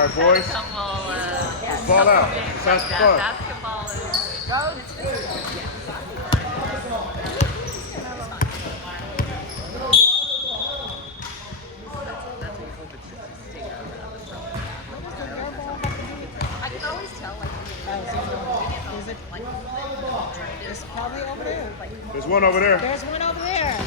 right, boys. Ball out. That's fun. Basketball is. I can always tell, like, is it like it's probably over there. There's one over there. There's one over there.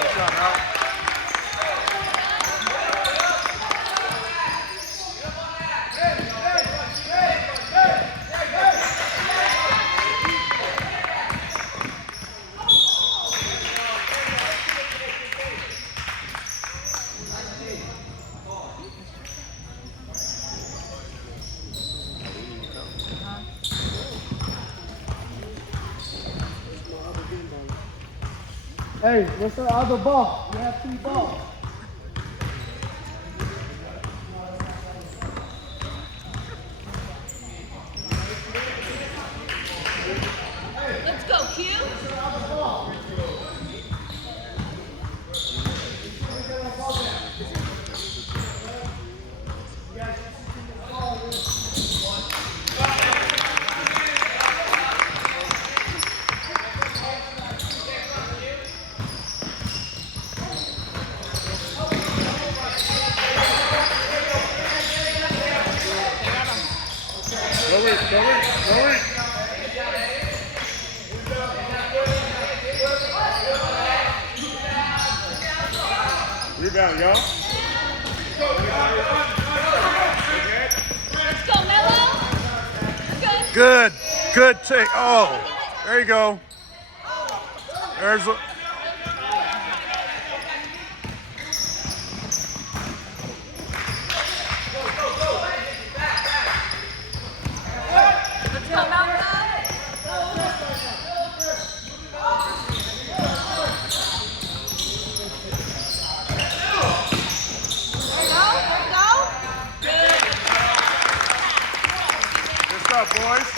Good shot, Al. Hey, what's the other ball? You have 3 balls. Let's go, Q. Go in, go in, go in. Rebound, y'all. Let's go, Mello. Good. Good. Good take. Oh, there you go. There's a. Let's go, Malcolm. Good stuff, boys.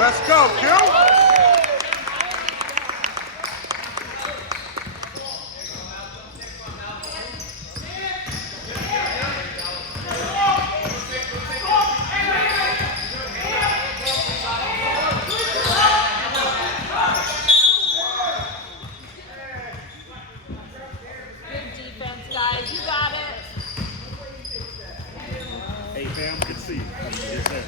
Let's go, Q. Good defense, guys. You got it. Hey, fam, good to see you. Yes, sir.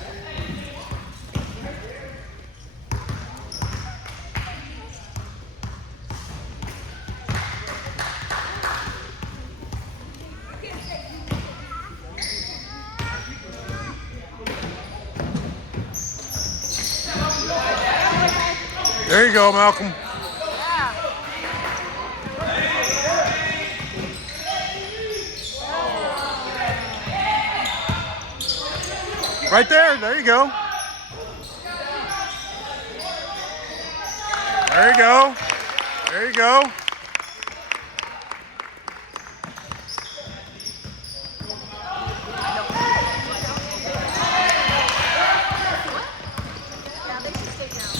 There you go, Malcolm. Right there. There you go. There you go. There you go. Now they should stay down.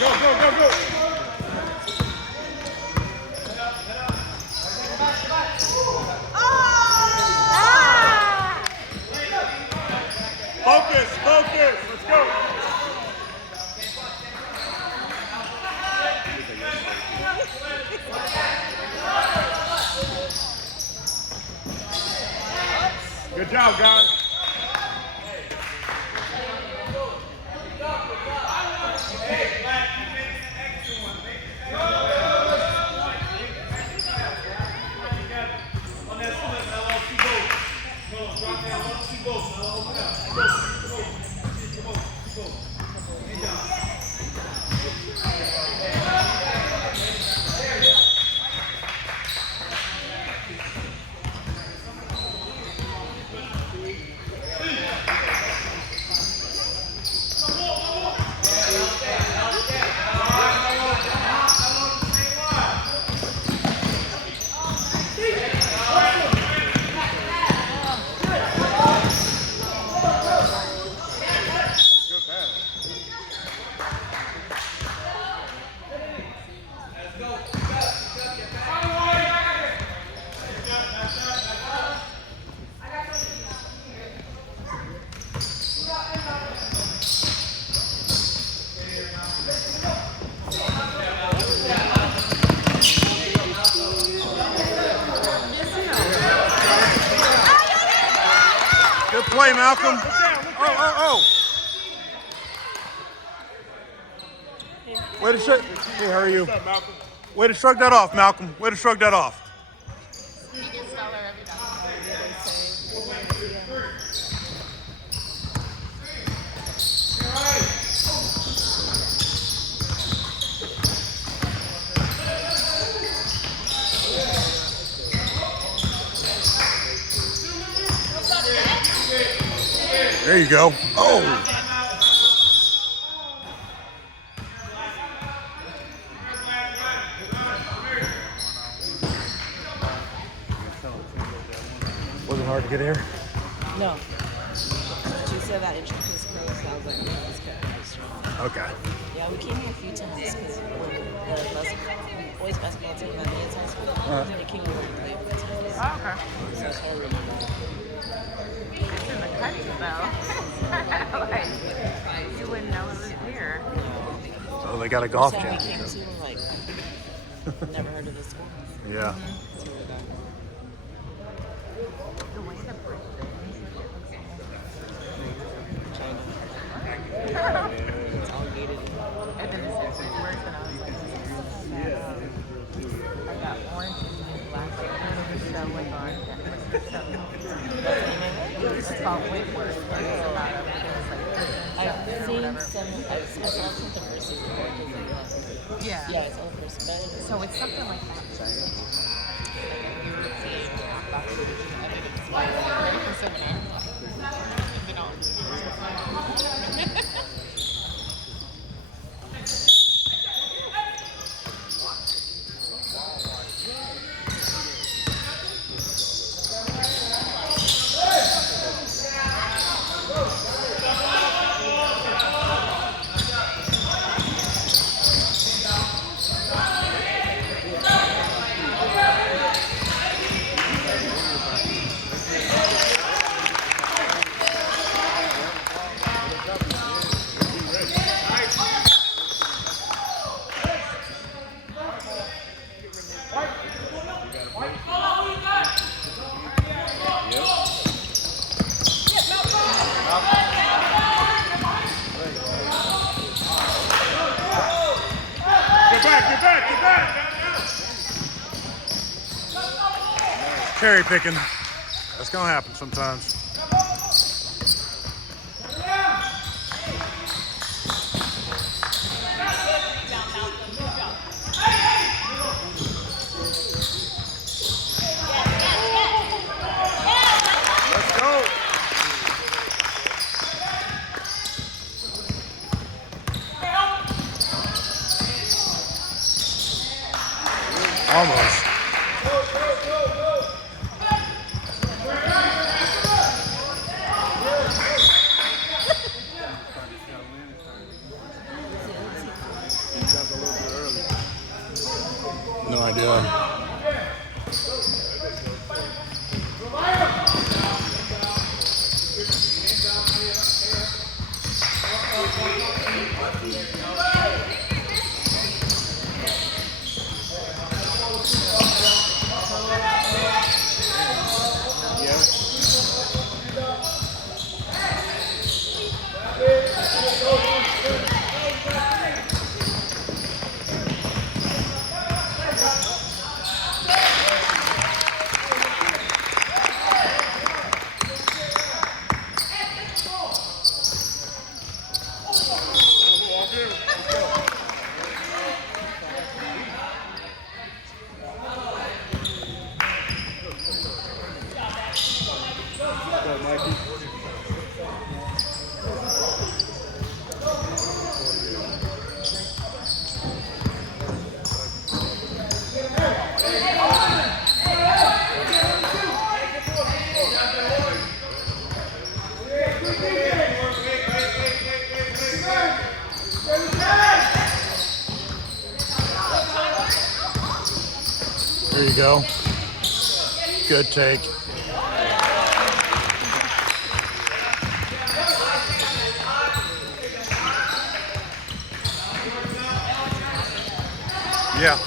Go, go, go, go. Focus, focus. Let's go. Good job, guys. play, Malcolm. Oh. Way to shrug. Hey, how are you? What's up, Malcolm? Way to shrug that off, Malcolm. Way to shrug that off. He gets taller every time. There you go. Oh. Was it hard to get here? No. She said that entrance was closed. I was like, no, it's good. Okay. Yeah, we came here a few times because the boys basketball team at Lids High School, they came over and played with us. Oh, okay. So it's all really good. It's in the country though. Like, you wouldn't know it was here. Oh, they got a golf So we jam. came to, like, never heard of this school. Yeah. That's where we got. The way the brick China. It's all gated. and then it's worse than I was like, I got orange and black so like on it's called Whitworth. It's about I've seen some, I saw something versus the oranges and black. yeah. Yeah, it's all versus better. So it's something like that. Get back. Cherry picking. That's gonna happen sometimes. Let's go. Almost. No idea. There you go. Good take. Yeah.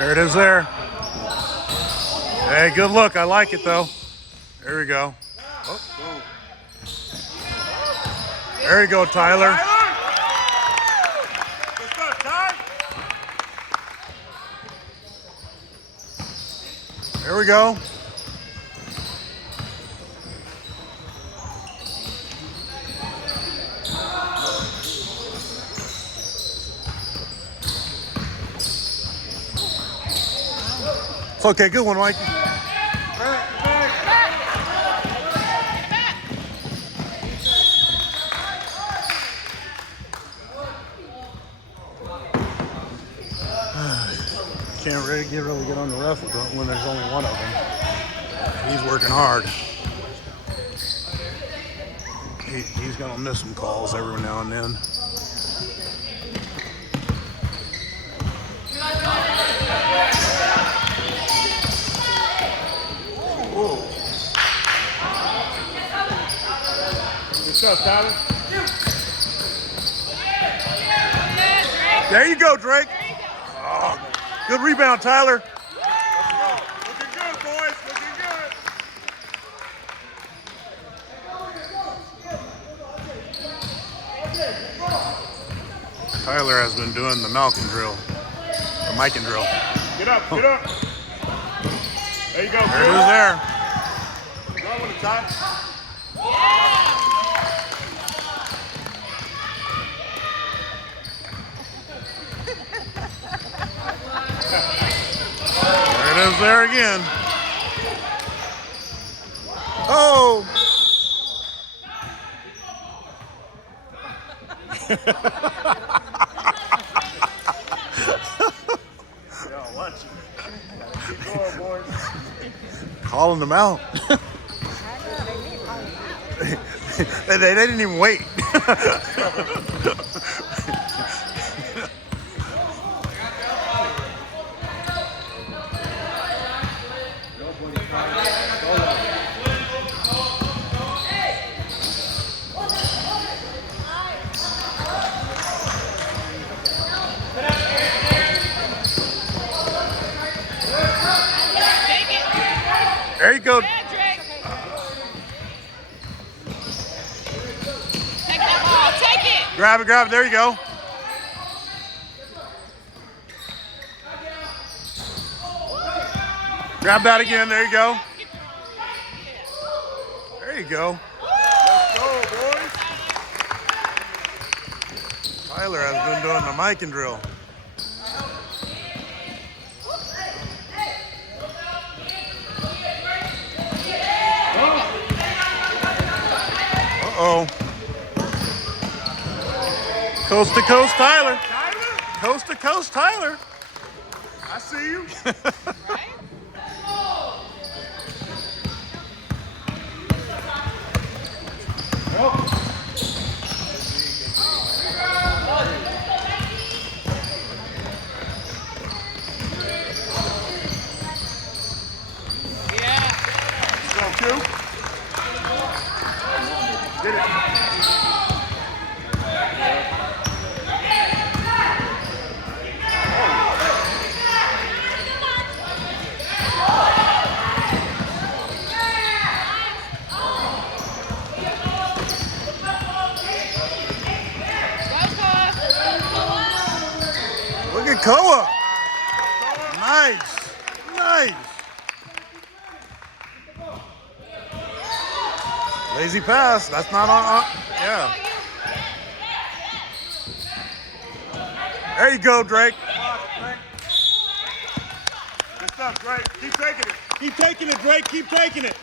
There it is there. Hey, good look. I like it, though. There we go. Oh. There you go, Tyler. There we go. It's okay. Good one, Mike. Can't really get on the ref when there's only one of them. He's working hard. He's gonna miss some calls every now and then. Whoa. What's up, Tyler? There you go, Drake. Oh, good rebound, Tyler. Looking good, boys. Looking good. Tyler has been doing the Malcolm drill, the Mikan drill. Get up, get up. There you go. There it is there. Go with it, Ty. There it is there again. Oh! Yo, watch it. Keep going, boys. Calling them out. they didn't even wait. There you go. Take that ball. Take it. Grab it, grab it. There you go. Grab that again. There you go. There you go. Let's go, boys. Tyler has been doing the Mikan drill. Uh-oh. Coast to coast, Tyler. Coast to coast, Tyler. I see you. Let's go, Q. Get it. Look at Koa. Nice. Nice. Lazy pass. That's not on. Yeah. There you go, Drake. Good stuff, Drake. Keep taking it. Keep taking it, Drake. Keep taking it.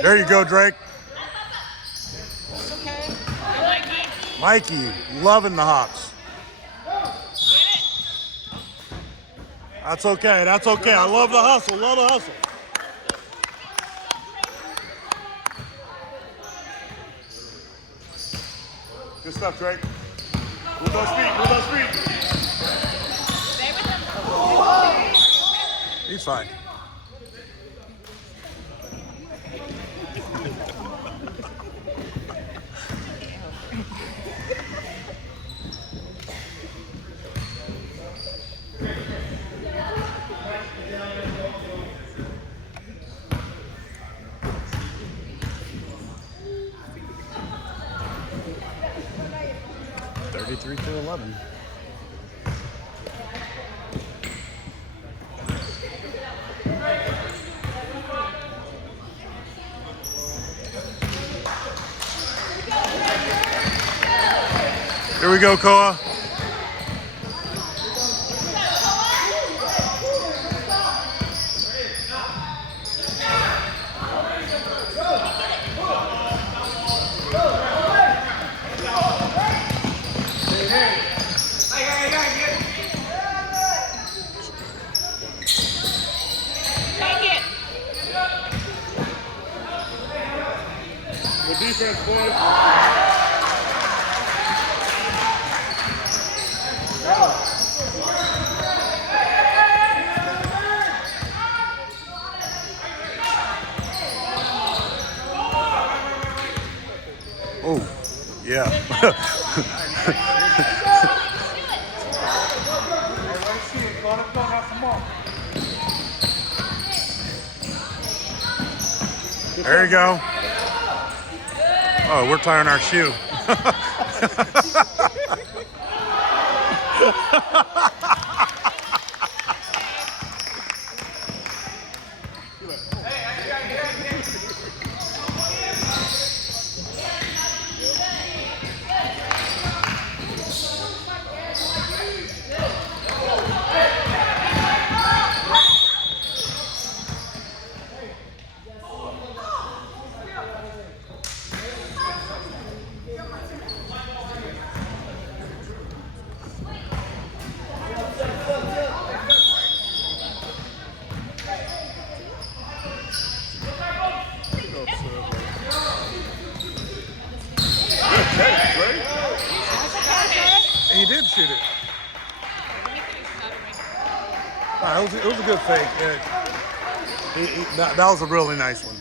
There you go, Drake. Mikey, loving the hops. That's okay. That's okay. I love the hustle. Love the hustle. Good stuff, Drake. Move those feet. Move those feet. Stay with him. He's fine. 3 to 11. Here we go, Koa. Take it. Good defense, boys. Oh, yeah. There you go. Oh, we're tying our shoe. He did shoot it. It was a good fake. That was a really nice one.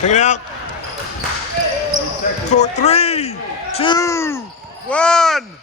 Take it out. For 3, 2, 1.